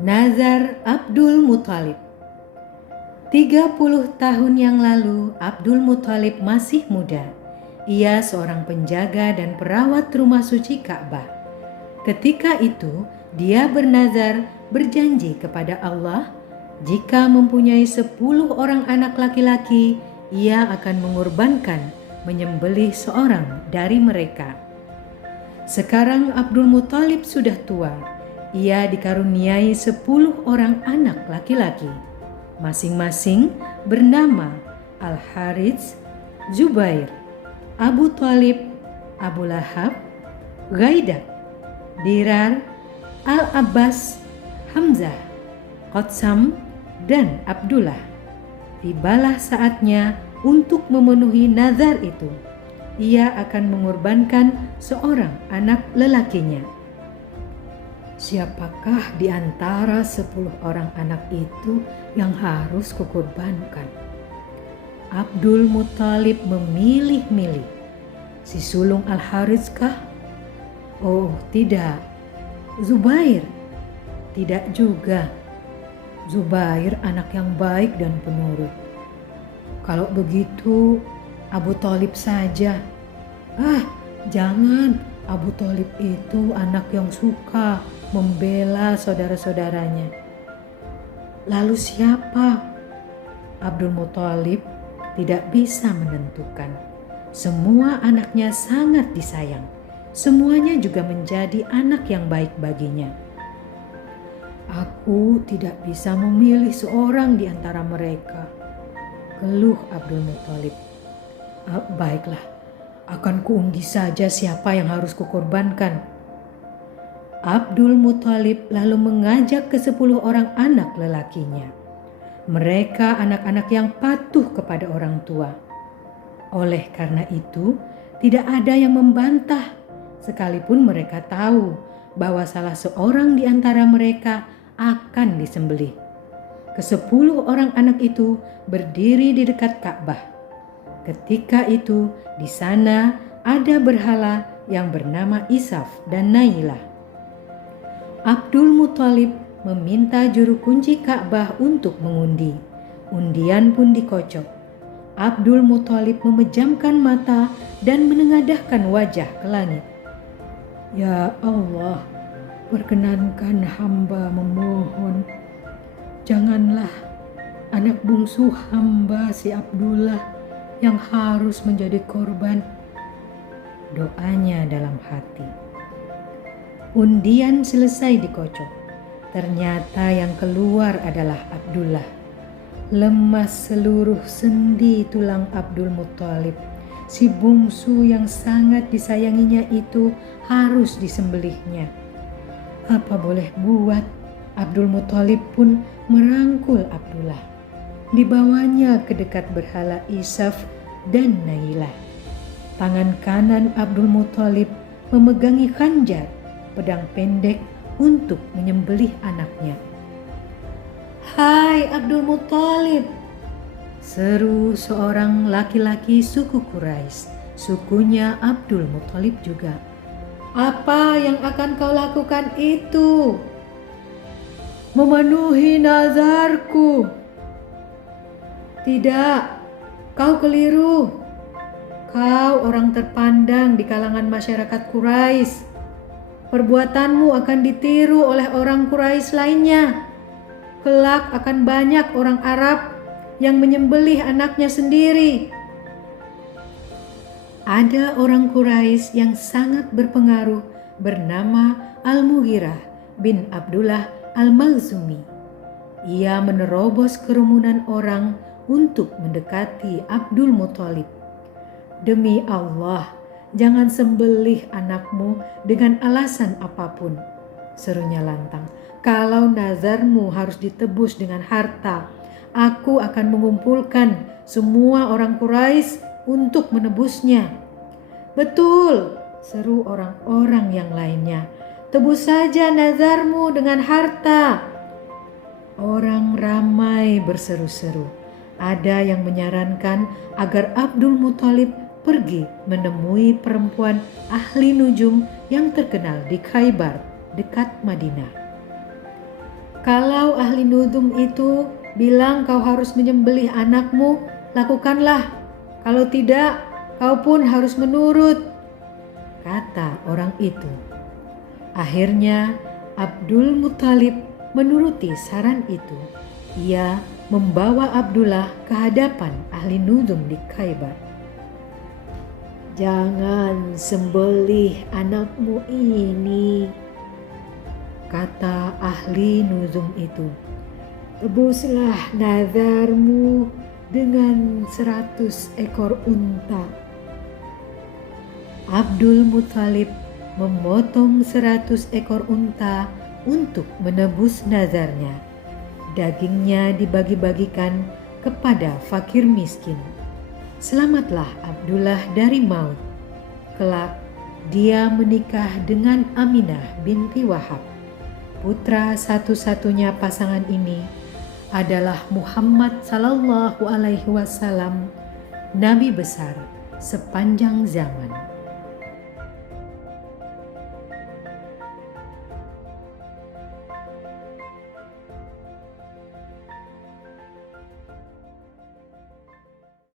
Nazar Abdul Muthalib. 30 tahun yang lalu Abdul Muthalib masih muda. Ia seorang penjaga dan perawat rumah suci Ka'bah. Ketika itu dia bernazar berjanji kepada Allah, jika mempunyai 10 orang anak laki-laki, ia akan mengorbankan menyembelih seorang dari mereka. Sekarang Abdul Muthalib sudah tua. Ia dikaruniai 10 orang anak laki-laki, masing-masing bernama Al-Harits, Zubair, Abu Thalib, Abu Lahab, Ghaidah, Dirar, Al-Abbas, Hamzah, Qatsam, dan Abdullah. Tibalah saatnya untuk memenuhi nazar itu. Ia akan mengorbankan seorang anak lelakinya. Siapakah di antara 10 orang anak itu yang harus kukorbankan? Abdul Muthalib memilih-milih. Si sulung Al-Harits kah? Oh tidak. Zubair? Tidak juga. Zubair anak yang baik dan penurut. Kalau begitu Abu Thalib saja. Jangan. Abu Thalib itu anak yang suka membela saudara-saudaranya. Lalu siapa? Abdul Muthalib tidak bisa menentukan. Semua anaknya sangat disayang. Semuanya juga menjadi anak yang baik baginya. Aku tidak bisa memilih seorang di antara mereka, keluh Abdul Muthalib. Baiklah, akan kuundi saja siapa yang harus kukorbankan. Abdul Muthalib lalu mengajak ke-10 orang anak lelakinya. Mereka anak-anak yang patuh kepada orang tua. Oleh karena itu, tidak ada yang membantah, sekalipun mereka tahu bahwa salah seorang di antara mereka akan disembelih. Ke-10 orang anak itu berdiri di dekat Ka'bah. Ketika itu, di sana ada berhala yang bernama Isaf dan Nailah. Abdul Muthalib meminta juru kunci Ka'bah untuk mengundi. Undian pun dikocok. Abdul Muthalib memejamkan mata dan menengadahkan wajah ke langit. Ya Allah, perkenankan hamba memohon. Janganlah anak bungsu hamba si Abdullah yang harus menjadi korban. Doanya dalam hati. Undian selesai dikocok. Ternyata yang keluar adalah Abdullah. Lemas seluruh sendi tulang Abdul Muthalib. Si bungsu yang sangat disayanginya itu harus disembelihnya. Apa boleh buat, Abdul Muthalib pun merangkul Abdullah. Dibawanya ke dekat berhala Isaf dan Nailah. Tangan kanan Abdul Muthalib memegangi khanjar, pedang pendek untuk menyembelih anaknya. Hai Abdul Muthalib, seru seorang laki-laki suku Quraisy, sukunya Abdul Muthalib juga. Apa yang akan kau lakukan itu? Memenuhi nazarku. Tidak, kau keliru. Kau orang terpandang di kalangan masyarakat Quraisy. Perbuatanmu akan ditiru oleh orang Quraisy lainnya. Kelak akan banyak orang Arab yang menyembelih anaknya sendiri. Ada orang Quraisy yang sangat berpengaruh bernama Al-Mughirah bin Abdullah Al-Makhzumi. Ia menerobos kerumunan orang untuk mendekati Abdul Muthalib. Demi Allah, jangan sembelih anakmu dengan alasan apapun, serunya lantang. Kalau nazarmu harus ditebus dengan harta, aku akan mengumpulkan semua orang Quraisy untuk menebusnya. Betul, seru orang-orang yang lainnya. Tebus saja nazarmu dengan harta. Orang ramai berseru-seru. Ada yang menyarankan agar Abdul Muthalib pergi menemui perempuan ahli nujum yang terkenal di Khaybar dekat Madinah. Kalau ahli nuzum itu bilang kau harus menyembelih anakmu, lakukanlah. Kalau tidak, kau pun harus menurut, kata orang itu. Akhirnya Abdul Muthalib menuruti saran itu. Ia membawa Abdullah ke hadapan ahli nuzum di Khaybar. Jangan sembelih anakmu ini, kata ahli nuzum itu. Tebuslah nazarmu dengan 100 ekor unta. Abdul Muthalib memotong 100 ekor unta untuk menebus nazarnya. Dagingnya dibagi-bagikan kepada fakir miskin. Selamatlah Abdullah dari maut. Kelak dia menikah dengan Aminah binti Wahab. Putra satu-satunya pasangan ini adalah Muhammad sallallahu alaihi wasallam, nabi besar sepanjang zaman.